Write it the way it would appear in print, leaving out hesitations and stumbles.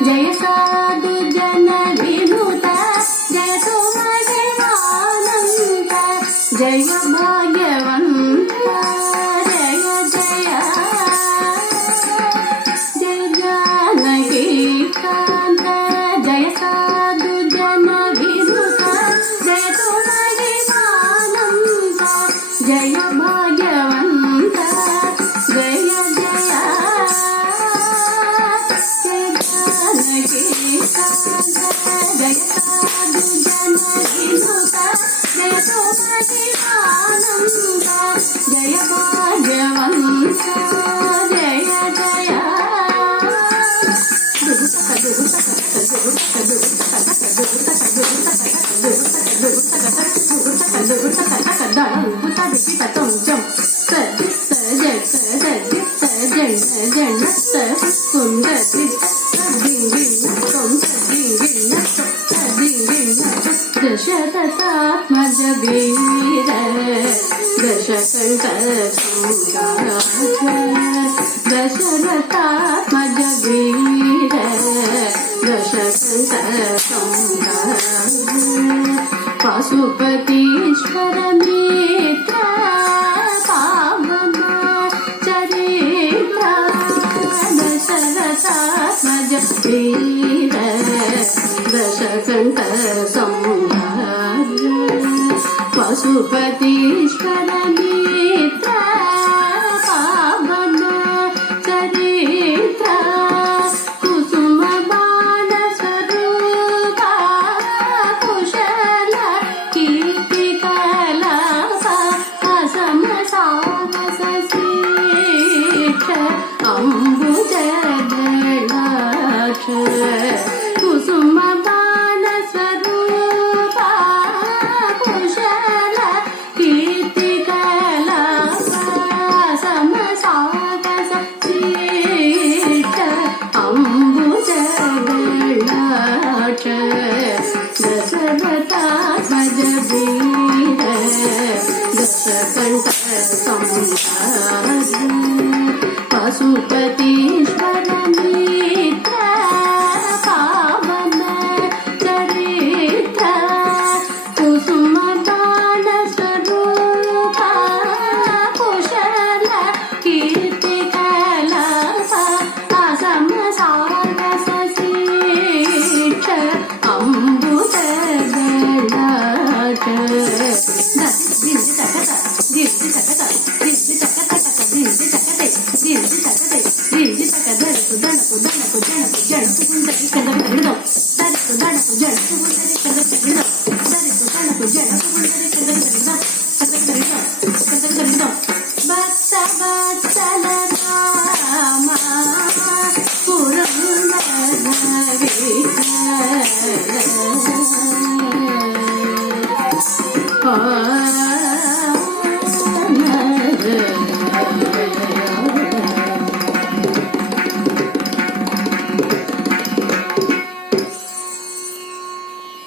जय साधु जन विनुत जय तुमानंद जय भाग्यवंत जय जय जय जानकी कांत जय साधु जन विनुत जय तुमानंद जय भाग्यवंत जय जय भाग्यवंत जय जय दशरथात्मज वीर दशरथात्मज वीर पशुपतीश्वर मित्र पावन चरित्र दशरथात्मज वीर दशकंठ पशुपतीश्वर मित्र पावन चरित्र कुसुम बाण स्वरूप कुशल कीर्ति कलाप असम साहस शीर्ष अम्बुज दलाक्ष कुसुम बाण स्वरूप कुशल कीर्ति कलाप सम साहस शीर्ष अम्बुज दलाक्ष दशरथात्मज वीर दशकंठ संहार पशुपतीश्वर मित्र पावन चरित्र कुसुम बाण स्वरूप कुशल कीर्ति कलाप असम साहस शीर्ष अम्बुज दलाक्ष जन